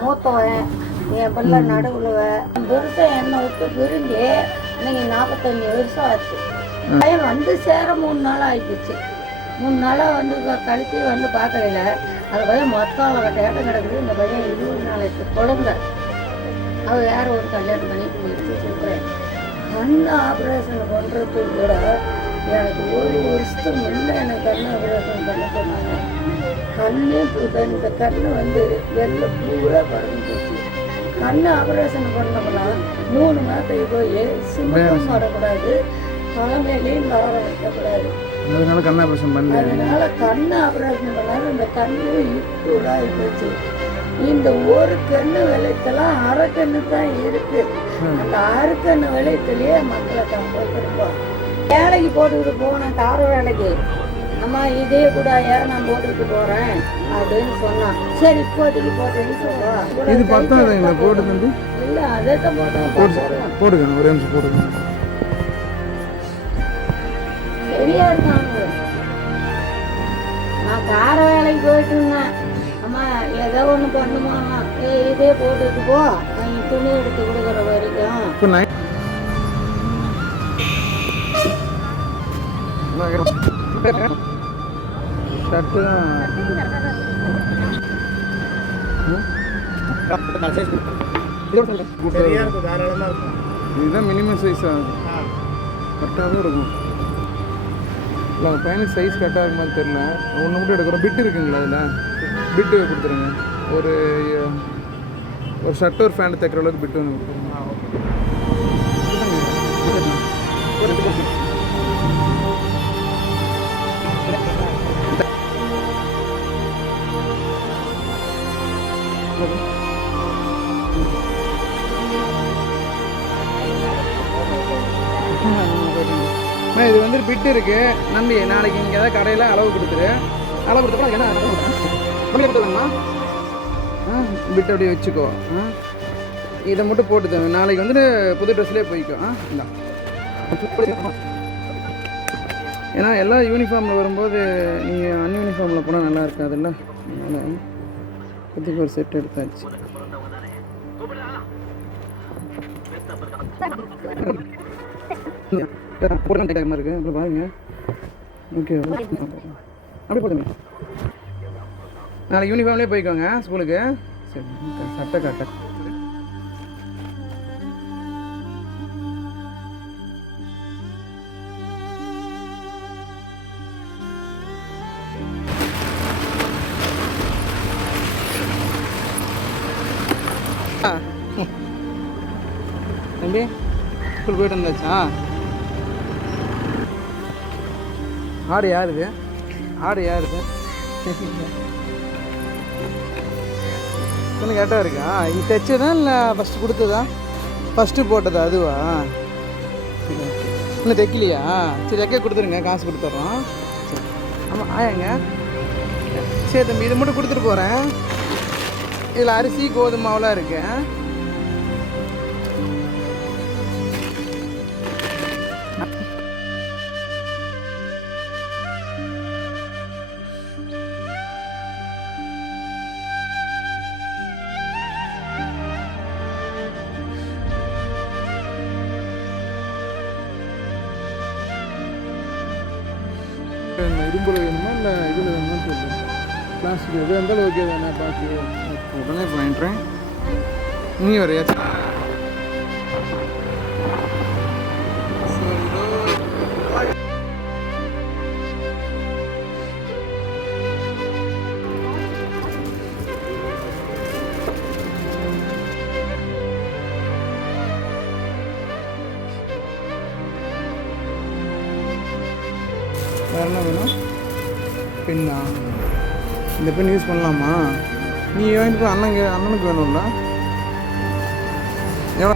மூத்தவன் என் பிள்ளை நடுவுலுவ பெருசாக என்னை விட்டு பிரிஞ்சு இன்னைக்கு 45 வருஷம் ஆச்சு. பையன் வந்து சேர 3 நாள் ஆகிப்போச்சு. 3 நாளாக வந்து கழித்து வந்து பார்க்கல. அந்த பையன் மொத்தம் இடம் கிடக்குது. இந்த பையன் 20 நாளைக்கு குழந்தை. அவர் யார் ஒரு கல்யாணம் பண்ணிட்டு போயிடுச்சு சொல்கிறேன். கண் ஆப்ரேஷன் பண்ணுறதுக்கு கூட எனக்கு 1 வருஷத்துக்கு முன்னே எனக்கு கண் ஆப்ரேஷன் பண்ண சொன்னாங்க. கண்ணே இந்த கண் வந்து வெள்ளை பூரா பறந்து போச்சு. கண் ஆப்ரேஷன் பண்ணோம்னா 3 மாதத்துக்கு போய் சிமெண்ட்டும் போடக்கூடாது, தலைமையிலையும் வர வைக்கக்கூடாது. அதனால கண் ஆப்ரேஷன் பண்ணல. அதனால கண் ஆப்ரேஷன் பண்ணாலும் இந்த கண்ணு இட்டுடாகி போச்சு. இந்த ஒரு கண்ணு விளையத்தெல்லாம் அரைக்கண்ணு தான் இருக்கு. அந்த அரைக்கண்ணு விளையத்துலேயே மக்களை தான் போட்டுருப்போம். வேலைக்கு போட்டுக்கிட்டு போனேன், தார வேலைக்கு. அம்மா இதே கூட ஏன் நான் போட்டுக்கிட்டு போகிறேன் அப்படின்னு சொன்னான். சரி இப்போதைக்கு போட்டேன்னு சொல்லுவா. இது பத்தாதுங்களா போட்டுருந்து? இல்லை அதே தான் போட்டுக்கணும், ஒரே நிமிஷம் போட்டுக்கணும். சரியா இருக்காங்க. நான் கார வேலைக்கு போயிட்டு இருந்தேன். அம்மா ஏதோ ஒன்று பண்ணுமா, இதே போட்டுட்டு போ, நான் துணி எடுத்து கொடுக்குற வரைக்கும். ஷர்ட்டு தான் இதுதான் மினிமம் சைஸ் ஆகும். கரெக்டாக தான் இருக்கும். இல்லை உங்கள் பையனுக்கு சைஸ் கரெக்டாக இருக்க மாதிரி தெரியல. ஒன்று மட்டும் எடுக்கிறோம். பிட்டு இருக்குங்களா அதில்? பிட்டு கொடுத்துருங்க. ஒரு ஷர்ட்டு ஒரு ஃபேண்ட் தைக்கிற அளவுக்கு பிட்டு ஒன்று கொடுத்துருங்க. இது வந்து பிட்டு இருக்கு நம்பி. நாளைக்கு இங்கே ஏதாவது கடையில் அளவு கொடுத்துரு. அளவு கொடுத்தப்ப என்ன கொடுத்துருங்கம்மா. பிட்டு அப்படியே வச்சுக்கோ. இதை மட்டும் போட்டு தருங்க. நாளைக்கு வந்துட்டு புது ட்ரெஸ்லேயே போய்க்கோ. இல்லை ஏன்னா எல்லாம் யூனிஃபார்மில் வரும்போது நீங்கள் அன்யூனிஃபார்மில் போனால் நல்லா இருக்காதுல்ல. அதனால் இதுக்கு ஒரு செட் எடுத்தாச்சு. போடலாம் டைட்டாக இருக்குது. அப்புறம் பாருங்க. ஓகே அப்படி போடுங்க. நாளைக்கு யூனிஃபார்ம்லேயே போய்க்கோங்க ஸ்கூலுக்கு. சரி சட்டை காட்ட தம்பி ஸ்கூல் போயிட்டு வந்தாச்சா? ஆடு யாருது? ஆடு யாருது? கொஞ்சம் கரெக்டாக இருக்கா? இது தைச்சதா இல்லை ஃபஸ்ட்டு கொடுத்ததா? ஃபஸ்ட்டு போட்டதா அதுவா? சரி ஓகே. இன்னும் தைக்கலையா? சரி தைக்க கொடுத்துருங்க, காசு கொடுத்துட்றோம். சரி ஆமாம் ஆயாங்க. சரி தம்பி இதை மட்டும் கொடுத்துட்டு போகிறேன். இதில் அரிசி கோதுமாவெலாம் இருக்கு. இரும்புல வேணுமா இல்லை இதில் வேணுமா சொல்லுங்கள். பிளாஸ்டிக் எது இருந்தாலும் ஓகே தானே? பார்த்து உடனே பண்ணிட்டுறேன். நீ வரையா? வேறு என்ன வேணும்? பெண்ணா? இந்த பெண் யூஸ் பண்ணலாமா? நீ வாங்கிட்டு அண்ணனுக்கு வேணும்ல? எவ்வளோ?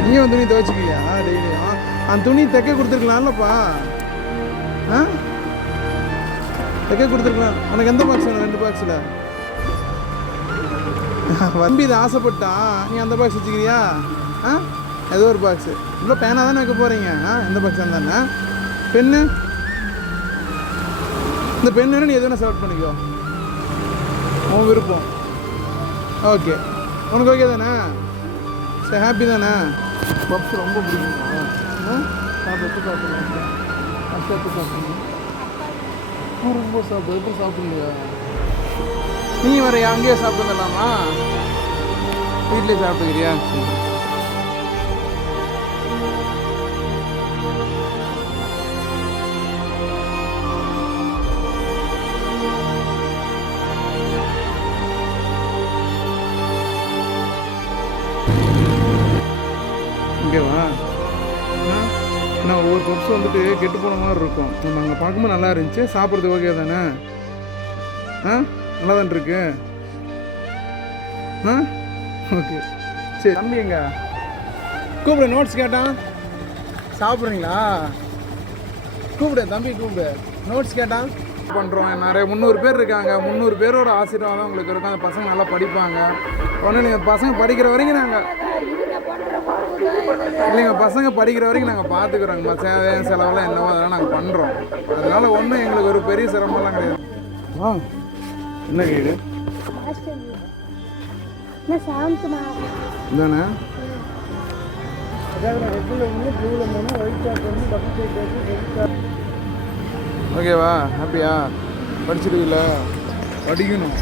நீயும் துணி துவைச்சிக்கியா டெய்லியும்? அந்த துணி தைக்க கொடுத்துருக்கலாம்லப்பா. தைக்க கொடுத்துருக்கலாம். உனக்கு எந்த பாக்ஸ் வேணும்? 2 பாக்ஸில் தம்பி இதை ஆசைப்பட்டா. நீ அந்த பாக்ஸ் வச்சுக்கிறியா? ஏதோ ஒரு பாக்ஸு. இவ்வளோ பேனாக தானே வைக்க போகிறீங்க? எந்த பாக்ஸ் தானே? பென்னு, இந்த பென்னு நீ எது வேணால் செலக்ட் பண்ணிக்கோ, உன் விருப்பம். ஓகே, உனக்கு ஓகே தானே? சரி, ஹாப்பி தானே? பப்ஸ் ரொம்ப பிடிக்குமா? சாப்பிட்டு சாப்பிடுங்க, சாப்பிட்டு சாப்பிடுங்க. ரொம்ப சாப்பிடு, எப்படி சாப்பிடுங்க? நீங்கள் வர அங்கேயே சாப்பிட்டு வந்துடலாமா? வீட்டிலே சாப்பிட்டுக்கிறியா? ஓகேவா? நான் ஒவ்வொரு பப்ஸ் வந்துட்டு கெட்டு போன மாதிரி இருக்கும். நம்ம அங்கே பார்க்கும்போது நல்லா இருந்துச்சு, சாப்பிட்றது ஓகே தானே? நல்லா தான் இருக்கு. ஓகே, சரி. தம்பி எங்க கூப்பிடு, நோட்ஸ் கேட்டான். சாப்பிட்றீங்களா? கூப்பிடு தம்பி, கூப்பிடு. நோட்ஸ் கேட்டான். பண்ணுறோம். நிறைய 300 பேர் இருக்காங்க. 300 பேரோட ஆசீர்வாதம் உங்களுக்கு இருக்கும். அந்த பசங்க நல்லா படிப்பாங்க. ஒன்றும் நீங்கள் பசங்க படிக்கிற வரைக்கும் நாங்கள் இல்லைங்க, பசங்க படிக்கிற வரைக்கும் நாங்கள் பார்த்துக்குறோங்க. தேவையான செலவெல்லாம் என்னவோ அதெல்லாம் நாங்கள் பண்ணுறோம். அதனால் ஒன்றும் எங்களுக்கு ஒரு பெரிய சிரமம்லாம் கிடையாது. என்ன கைடு தானே? ஓகேவா? ஹாப்பியா? படிச்சிருக்கீங்களா? படிக்கணும்.